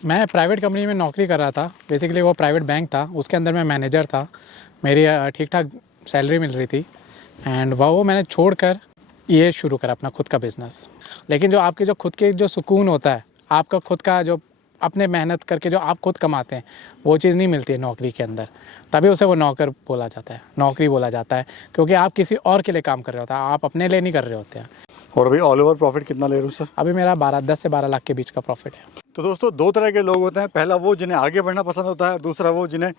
मैं private company में नौकरी कर रहा था। बेसिकली वो प्राइवेट बैंक था, उसके अंदर मैं मैनेजर था। मेरी ठीक ठाक सैलरी मिल रही थी एंड वो मैंने छोड़कर ये शुरू करा अपना खुद का बिज़नेस। लेकिन जो आपके जो खुद के जो सुकून होता है, आपका खुद का जो अपने मेहनत करके जो आप खुद कमाते हैं, वो चीज़ नहीं मिलती है नौकरी के अंदर। तभी उसे वो नौकर बोला जाता है, नौकरी बोला जाता है, क्योंकि आप किसी और के लिए काम कर रहे होते हैं, आप अपने लिए नहीं कर रहे होते हैं। और अभी ऑल ओवर प्रॉफिट कितना ले रहे हो सर? अभी मेरा 10 से 12 लाख के बीच का प्रॉफिट है। तो दोस्तों, दो तरह के लोग होते हैं। पहला वो जिन्हें आगे बढ़ना पसंद होता है और दूसरा वो जिन्हें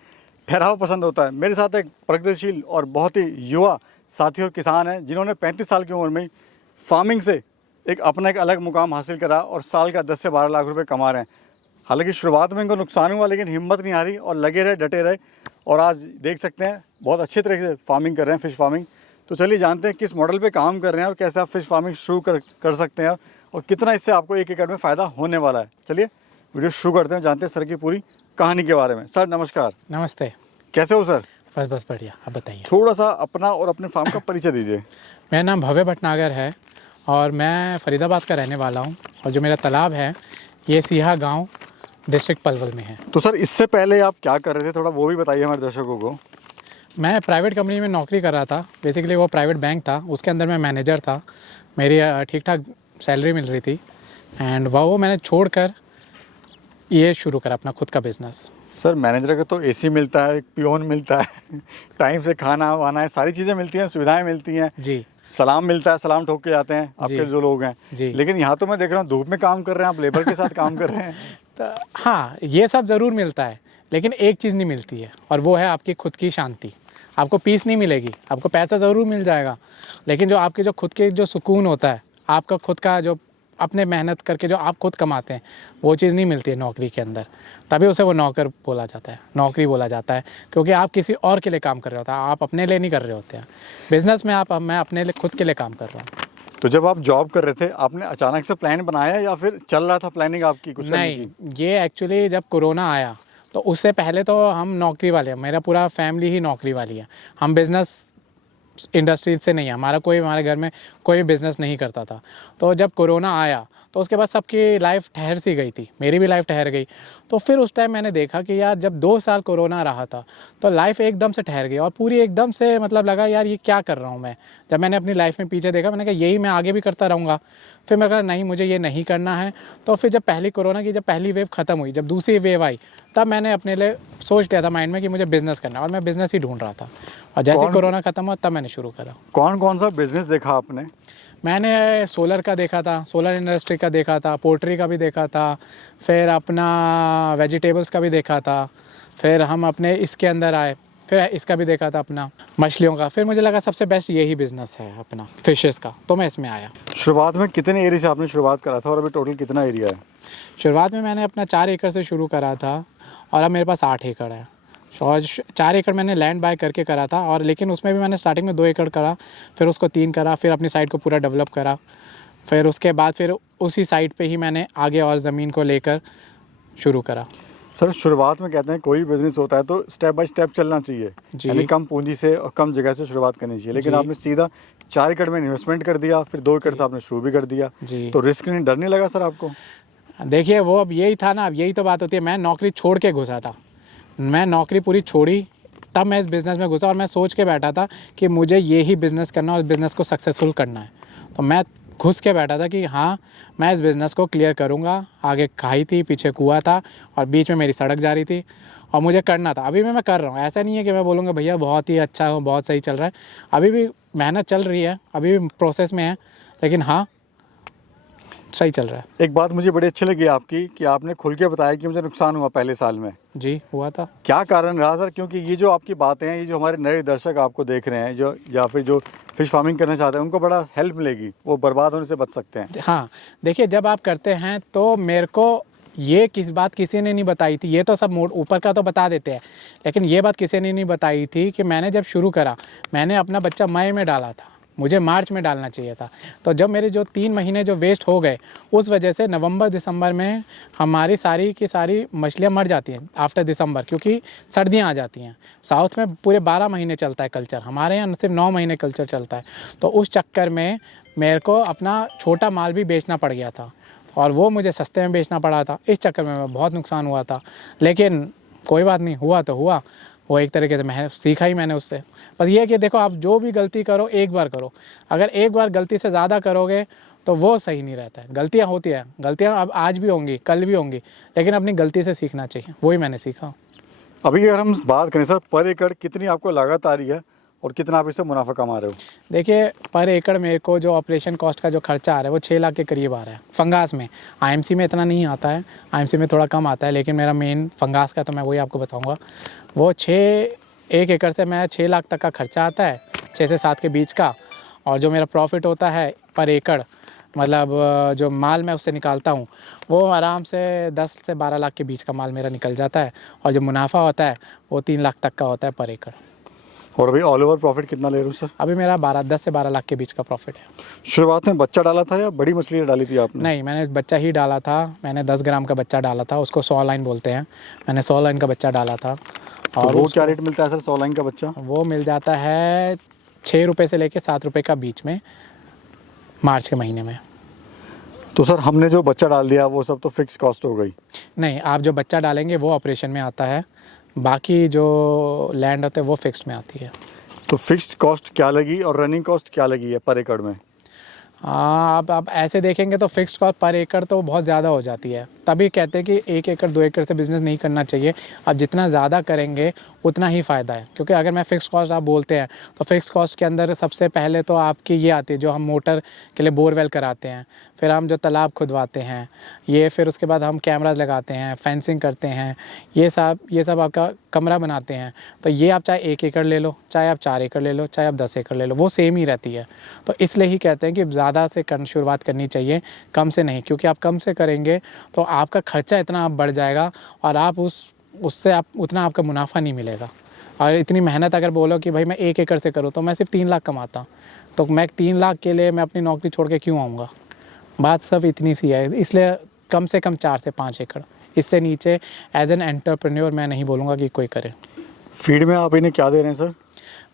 ठहराव पसंद होता है। मेरे साथ एक प्रगतिशील और बहुत ही युवा साथी और किसान हैं जिन्होंने 35 साल की उम्र में फार्मिंग से एक अलग मुकाम हासिल करा और साल का 10 से 12 लाख रुपए कमा रहे हैं। हालांकि शुरुआत में इनको नुकसान हुआ, लेकिन हिम्मत नहीं हारी और लगे रहे, डटे रहे, और आज देख सकते हैं बहुत अच्छे तरीके से फार्मिंग कर रहे हैं, फिश फार्मिंग। तो चलिए जानते हैं किस मॉडल पे काम कर रहे हैं और कैसे आप फिश फार्मिंग शुरू कर सकते हैं और कितना इससे आपको एक एकड़ में फ़ायदा होने वाला है। चलिए वीडियो शुरू करते हैं, जानते हैं सर की पूरी कहानी के बारे में। सर नमस्कार। नमस्ते। कैसे हो सर? बस बढ़िया, आप बताइए। थोड़ा सा अपना और अपने फार्म का परिचय दीजिए। मेरा नाम भव्य भटनागर है और मैं फरीदाबाद का रहने वाला हूँ, और जो मेरा तालाब है ये सीहा गांव डिस्ट्रिक्ट पलवल में है। तो सर इससे पहले आप क्या कर रहे थे, थोड़ा वो भी बताइए हमारे दर्शकों को। मैं प्राइवेट कंपनी में नौकरी कर रहा था। बेसिकली वो प्राइवेट बैंक था, उसके अंदर मैं मैनेजर था। मेरी ठीक ठाक सैलरी मिल रही थी एंड वो मैंने छोड़कर ये शुरू करा अपना खुद का बिज़नेस। सर मैनेजर का तो एसी मिलता है, पियोन मिलता है, टाइम से खाना वाना है, सारी चीज़ें मिलती हैं, सुविधाएं मिलती हैं जी। सलाम मिलता है, सलाम ठोक के जाते हैं आपके जो लोग हैं जी। लेकिन यहाँ तो मैं देख रहा हूँ धूप में काम कर रहे हैं, आप लेबर के साथ काम कर रहे हैं। तो हाँ, ये सब ज़रूर मिलता है, लेकिन एक चीज़ नहीं मिलती है, और वो है आपकी खुद की शांति। आपको पीस नहीं मिलेगी, आपको पैसा ज़रूर मिल जाएगा, लेकिन जो आपके जो खुद के जो सुकून होता है, आपका खुद का जो अपने मेहनत करके जो आप खुद कमाते हैं, वो चीज़ नहीं मिलती है नौकरी के अंदर। तभी उसे वो नौकर बोला जाता है, नौकरी बोला जाता है, क्योंकि आप किसी और के लिए काम कर रहे होते हैं, आप अपने लिए नहीं कर रहे होते हैं। बिज़नेस में मैं अपने लिए खुद के लिए काम कर रहा हूँ। तो जब आप जॉब कर रहे थे, आपने अचानक से प्लान बनाया या फिर चल रहा था प्लानिंग आपकी कुछ करने की? नहीं, ये एक्चुअली जब कोरोना आया तो उससे पहले तो हम नौकरी वाले हैं, मेरा पूरा फैमिली ही नौकरी वाली है। हम बिज़नेस इंडस्ट्री से नहीं है, हमारे घर में कोई बिज़नेस नहीं करता था। तो जब कोरोना आया तो उसके बाद सबकी लाइफ ठहर सी गई थी, मेरी भी लाइफ ठहर गई। तो फिर उस टाइम मैंने देखा कि यार जब 2 साल कोरोना रहा था तो लाइफ एकदम से ठहर गई और पूरी एकदम से मतलब लगा यार ये क्या कर रहा हूँ मैं। जब मैंने अपनी लाइफ में पीछे देखा, मैंने कहा यही मैं आगे भी करता रहूँगा। फिर मैं कहा नहीं, मुझे ये नहीं करना है। तो फिर जब पहली वेव ख़त्म हुई, जब दूसरी वेव आई, तब मैंने अपने लिए सोच लिया था माइंड में कि मुझे बिज़नेस करना है, और मैं बिज़नेस ही ढूंढ रहा था। और जैसे कोरोना ख़त्म हुआ तब मैंने शुरू करा। कौन कौन सा बिजनेस देखा आपने? मैंने सोलर का देखा था, सोलर इंडस्ट्री का देखा था, पोल्ट्री का भी देखा था, फिर अपना वेजिटेबल्स का भी देखा था, फिर हम अपने इसके अंदर आए, फिर इसका भी देखा था अपना मछलियों का। फिर मुझे लगा सबसे बेस्ट यही बिज़नेस है अपना फिशेस का, तो मैं इसमें आया। शुरुआत में कितने एरिया से आपने शुरुआत करा था और अभी टोटल कितना एरिया है? शुरुआत में मैंने अपना 4 एकड़ से शुरू करा था और अब मेरे पास 8 एकड़ है। और 4 एकड़ मैंने लैंड बाय करके करा था, और लेकिन उसमें भी मैंने स्टार्टिंग में 2 एकड़ करा, फिर उसको 3 करा, फिर अपनी साइट को पूरा डेवलप करा। फिर उसके बाद फिर उसी साइट पे ही मैंने आगे और ज़मीन को लेकर शुरू करा। सर शुरुआत में कहते हैं कोई बिजनेस होता है तो स्टेप बाय स्टेप चलना चाहिए, यानी कम पूंजी से और कम जगह से शुरुआत करनी चाहिए, लेकिन आपने सीधा 4 एकड़ में इन्वेस्टमेंट कर दिया, फिर 2 एकड़ से आपने शुरू भी कर दिया। तो रिस्क नहीं, डर नहीं लगा सर आपको? देखिए वो अब यही था ना, अब यही तो बात होती है। मैं नौकरी छोड़ के घुसा था, मैं नौकरी पूरी छोड़ी तब मैं इस बिज़नेस में घुसा, और मैं सोच के बैठा था कि मुझे ये ही बिज़नेस करना और बिज़नेस को सक्सेसफुल करना है। तो मैं घुस के बैठा था कि हाँ मैं इस बिज़नेस को क्लियर करूँगा। आगे खाई थी, पीछे कुआं था, और बीच में मेरी सड़क जा रही थी, और मुझे करना था। अभी भी मैं कर रहा हूँ, ऐसा नहीं है कि मैं बोलूँगा भैया बहुत ही अच्छा हो, बहुत सही चल रहा है। अभी भी मेहनत चल रही है, अभी भी प्रोसेस में है, लेकिन हाँ सही चल रहा है। एक बात मुझे बड़ी अच्छी लगी आपकी कि आपने खुल के बताया कि मुझे नुकसान हुआ पहले साल में। जी हुआ था। क्या कारण रहा सर? क्योंकि ये जो आपकी बातें हैं, ये जो हमारे नए दर्शक आपको देख रहे हैं, जो या फिर जो फिश फार्मिंग करना चाहते हैं, उनको बड़ा हेल्प मिलेगी, वो बर्बाद होने से बच सकते हैं। हाँ देखिए, जब आप करते हैं तो मेरे को ये किसी ने नहीं बताई थी। ये तो सब ऊपर का तो बता देते हैं, लेकिन ये बात किसी ने नहीं बताई थी कि मैंने जब शुरू करा, मैंने अपना बच्चा मई में डाला था, मुझे मार्च में डालना चाहिए था। तो जब मेरे जो 3 महीने जो वेस्ट हो गए, उस वजह से नवंबर दिसंबर में हमारी सारी की सारी मछलियाँ मर जाती हैं आफ्टर दिसंबर, क्योंकि सर्दियाँ आ जाती हैं। साउथ में पूरे 12 महीने चलता है कल्चर, हमारे यहाँ सिर्फ 9 महीने कल्चर चलता है। तो उस चक्कर में मेरे को अपना छोटा माल भी बेचना पड़ गया था। और वो मुझे सस्ते में बेचना पड़ा था, इस चक्कर में मैं बहुत नुकसान हुआ था। लेकिन कोई बात नहीं, हुआ तो हुआ, वो एक तरीके से मैं सीखा ही मैंने उससे। बस ये है कि देखो, आप जो भी गलती करो एक बार करो, अगर एक बार गलती से ज़्यादा करोगे तो वो सही नहीं रहता है। गलतियाँ होती हैं, गलतियाँ अब आज भी होंगी, कल भी होंगी, लेकिन अपनी गलती से सीखना चाहिए, वही मैंने सीखा। अभी अगर हम बात करें सर, पर एकड़ कितनी आपको लागत आ रही है और कितना आप इससे मुनाफा कमा रहे हो? देखिए, पर एकड़ मेरे को जो ऑपरेशन कॉस्ट का जो खर्चा आ रहा है वो 6 लाख के करीब आ रहा है फंगास में। आईएमसी में इतना नहीं आता है, आईएमसी में थोड़ा कम आता है, लेकिन मेरा मेन फंगास का तो मैं वही आपको बताऊंगा। वो 1 एकड़ से मैं 6 लाख तक का खर्चा आता है, 6 से 7 के बीच का। और जो मेरा प्रॉफिट होता है पर एकड़, मतलब जो माल मैं उससे निकालता हूँ, वो आराम से 10 से 12 लाख के बीच का माल मेरा निकल जाता है। और जो मुनाफा होता है वो 3 लाख तक का होता है पर एकड़। और अभी ऑल ओवर प्रॉफिट कितना ले रहे हो सर? अभी मेरा 10 से 12 लाख के बीच का प्रॉफिट है। शुरुआत में बच्चा डाला था या बड़ी मछली डाली थी आपने? नहीं, मैंने बच्चा ही डाला था। मैंने 10 ग्राम का बच्चा डाला था, उसको 100 लाइन बोलते हैं। मैंने 100 लाइन का बच्चा डाला था। तो और वो क्या रेट मिलता है सर 100 लाइन का बच्चा? वो मिल जाता है 6 रुपये से लेके 7 रुपये का बीच में, मार्च के महीने में। तो सर हमने जो बच्चा डाल दिया वो सब तो फिक्स कॉस्ट हो गई? नहीं, आप जो बच्चा डालेंगे वो ऑपरेशन में आता है, बाकी जो लैंड होते हैं वो फिक्स्ड में आती है। तो फिक्स्ड कॉस्ट क्या लगी और रनिंग कॉस्ट क्या लगी है पर एकड़ में? आप ऐसे देखेंगे तो फिक्स्ड कॉस्ट पर एकड़ तो बहुत ज़्यादा हो जाती है। तभी कहते हैं कि 1 एकड़ 2 एकड़ से बिज़नेस नहीं करना चाहिए। आप जितना ज़्यादा करेंगे उतना ही फ़ायदा है, क्योंकि अगर मैं फ़िक्स्ड कॉस्ट आप बोलते हैं तो फ़िक्स्ड कॉस्ट के अंदर सबसे पहले तो आपकी ये आती है, जो हम मोटर के लिए बोरवेल कराते हैं, फिर हम जो तालाब खुदवाते हैं, ये फिर उसके बाद हम कैमराज लगाते हैं, फेंसिंग करते हैं, ये सब आपका कमरा बनाते हैं। तो ये आप चाहे 1 एकड़ ले लो, चाहे आप 4 एकड़ ले लो, चाहे आप 10 एकड़ ले लो, वो सेम ही रहती है। तो इसलिए ही कहते हैं कि ज़्यादा से शुरुआत करनी चाहिए, कम से नहीं, क्योंकि आप कम से करेंगे तो आपका खर्चा इतना बढ़ जाएगा और आप उससे आप उतना आपका मुनाफा नहीं मिलेगा। और इतनी मेहनत अगर बोलो कि भाई मैं 1 एकड़ से करूँ तो मैं सिर्फ 3 लाख कमाता, तो मैं 3 लाख के लिए मैं अपनी नौकरी छोड़ के क्यों आऊँगा? बात सब इतनी सी है। इसलिए कम से कम 4 से 5 एकड़, इससे नीचे एज एन एंटरप्रेन्योर मैं नहीं बोलूँगा कि कोई करे। फीड में आप इन्हें क्या दे रहे हैं सर?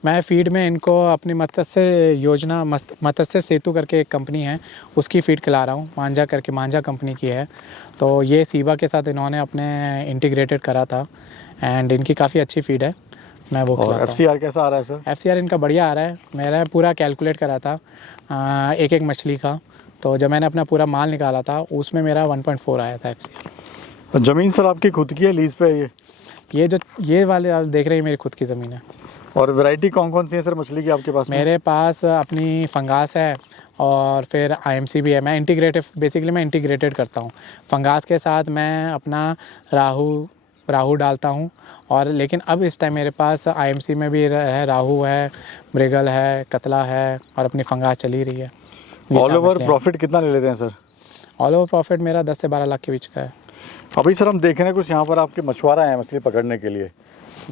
मैं फीड में इनको अपनी मत्स्य योजना, मत्स्य सेतु करके एक कंपनी है, उसकी फ़ीड खिला रहा हूँ। मांझा कंपनी की है। तो ये सीबा के साथ इन्होंने अपने इंटीग्रेटेड करा था एंड इनकी काफ़ी अच्छी फ़ीड है, मैं वो और खिलाता हूँ। FCR कैसा आ रहा है सर? FCR इनका बढ़िया आ रहा है। मैंने पूरा कैलकुलेट करा था एक एक मछली का, तो जब मैंने अपना पूरा माल निकाला था उसमें मेरा 1.4 आया था FCR। ज़मीन सर आपकी खुद की है, लीज पे है ये? ये वाले आप देख रहे हैं मेरी खुद की ज़मीन है। और वैरायटी कौन कौन सी है सर मछली की आपके पास में? मेरे पास अपनी फंगास है और फिर IMC भी है। मैं इंटीग्रेटेड करता हूँ। फंगास के साथ मैं अपना राहू डालता हूँ। और लेकिन अब इस टाइम मेरे पास IMC में भी है, राहू है, मृगल है, कतला है और अपनी फंगास चली रही है। ऑल ओवर प्रॉफिट कितना ले लेते हैं सर? ऑल ओवर प्रॉफिट मेरा 10 से 12 लाख के बीच का है। अभी सर हम देख रहे हैं कुछ यहाँ पर आपके मछुआरा हैं मछली पकड़ने के लिए,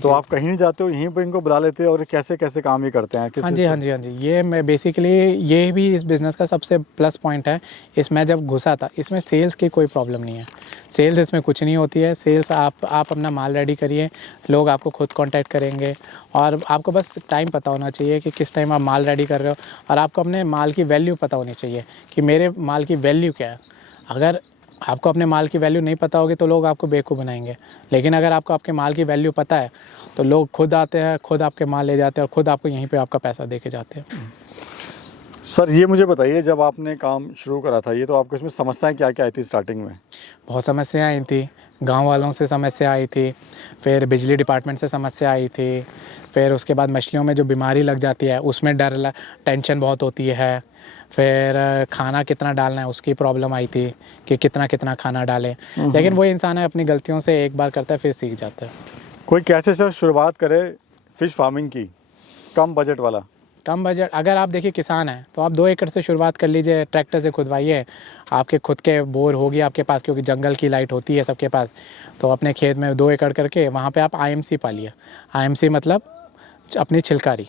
तो आप कहीं नहीं जाते हो, यहीं पर इनको बुला लेते हैं और कैसे कैसे काम ये करते हैं? हाँ जी, ये मैं बेसिकली, ये भी इस बिज़नेस का सबसे प्लस पॉइंट है। इसमें जब घुसा था, इसमें सेल्स की कोई प्रॉब्लम नहीं है। सेल्स इसमें कुछ नहीं होती है। सेल्स आप अपना माल रेडी करिए, लोग आपको खुद कांटेक्ट करेंगे और आपको बस टाइम पता होना चाहिए कि किस टाइम आप माल रेडी कर रहे हो, और आपको अपने माल की वैल्यू पता होनी चाहिए कि मेरे माल की वैल्यू क्या है। अगर आपको अपने माल की वैल्यू नहीं पता होगी तो लोग आपको बेवकूफ़ बनाएंगे, लेकिन अगर आपको आपके माल की वैल्यू पता है तो लोग खुद आते हैं, खुद आपके माल ले जाते हैं और खुद आपको यहीं पे आपका पैसा दे के जाते हैं। सर ये मुझे बताइए, जब आपने काम शुरू करा था ये, तो आपको इसमें समस्याएं क्या क्या आई थी स्टार्टिंग में? बहुत समस्याएं आई थी। गांव वालों से समस्या आई थी, फिर बिजली डिपार्टमेंट से समस्या आई थी, फिर उसके बाद मछलियों में जो बीमारी लग जाती है उसमें टेंशन बहुत होती है, फिर खाना कितना डालना है उसकी प्रॉब्लम आई थी कि कितना कितना खाना डालें। लेकिन वही इंसान है, अपनी गलतियों से एक बार करता है फिर सीख जाता है। कोई कैसे सर शुरुआत करे फिश फार्मिंग की, कम बजट वाला? कम बजट, अगर आप देखिए किसान हैं तो आप 2 एकड़ से शुरुआत कर लीजिए, ट्रैक्टर से खुदवाइए। आपके खुद के बोर होगी आपके पास, क्योंकि जंगल की लाइट होती है सबके पास। तो अपने खेत में 2 एकड़ करके वहाँ पे आप IMC पालिए। IMC मतलब अपनी छिलकारी,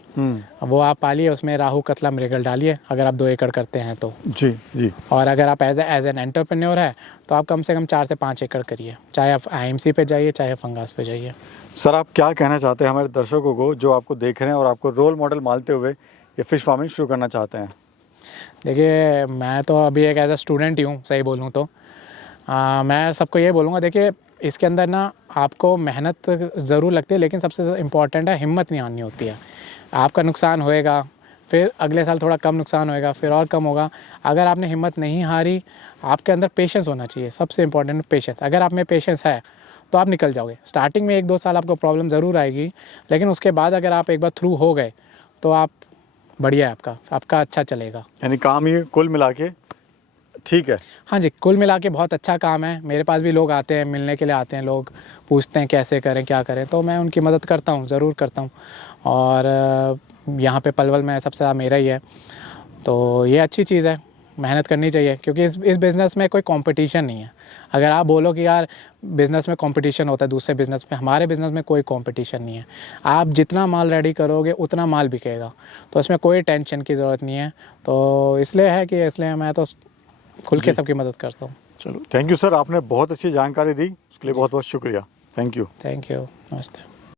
वो आप पालिए, उसमें राहू, कतला, मृगल डालिए अगर आप 2 एकड़ करते हैं तो। जी। और अगर आप एज एन एंटरप्रेन्योर है तो आप कम से कम 4 से 5 एकड़ करिए, चाहे आप IMC पे जाइए चाहे फंगास पे जाइए। सर आप क्या कहना चाहते हैं हमारे दर्शकों को जो आपको देख रहे हैं और आपको रोल मॉडल मानते हुए ये फिश फार्मिंग शुरू करना चाहते हैं? देखिए मैं तो अभी एक एज अ स्टूडेंट ही हूँ, सही बोलूँ तो मैं सबको ये बोलूँगा, देखिए इसके अंदर ना आपको मेहनत ज़रूर लगती है, लेकिन सबसे इम्पॉर्टेंट है हिम्मत नहीं हारनी होती है। आपका नुकसान होएगा, फिर अगले साल थोड़ा कम नुकसान होएगा, फिर और कम होगा। अगर आपने हिम्मत नहीं हारी, आपके अंदर पेशेंस होना चाहिए, सबसे इम्पॉर्टेंट पेशेंस। अगर आप में पेशेंस है तो आप निकल जाओगे। स्टार्टिंग में 1-2 साल आपको प्रॉब्लम ज़रूर आएगी, लेकिन उसके बाद अगर आप एक बार थ्रू हो गए तो आप बढ़िया है, आपका अच्छा चलेगा। यानी काम ये कुल मिला के ठीक है। हाँ जी, कुल मिला के बहुत अच्छा काम है। मेरे पास भी लोग आते हैं, मिलने के लिए आते हैं लोग, पूछते हैं कैसे करें, क्या करें, तो मैं उनकी मदद करता हूँ, ज़रूर करता हूँ। और यहाँ पे पलवल में सबसे ज़्यादा मेरा ही है, तो ये अच्छी चीज़ है, मेहनत करनी चाहिए, क्योंकि इस बिज़नेस में कोई कंपटीशन नहीं है। अगर आप बोलो कि यार बिज़नेस में कंपटीशन होता है दूसरे बिज़नेस में, हमारे बिज़नेस में कोई कंपटीशन नहीं है। आप जितना माल रेडी करोगे उतना माल बिकेगा, तो इसमें कोई टेंशन की ज़रूरत नहीं है। तो इसलिए मैं तो खुल के सबकी मदद करता हूँ। चलो, थैंक यू सर, आपने बहुत अच्छी जानकारी दी, उसके लिए बहुत बहुत शुक्रिया। Thank you. थैंक यू, नमस्ते।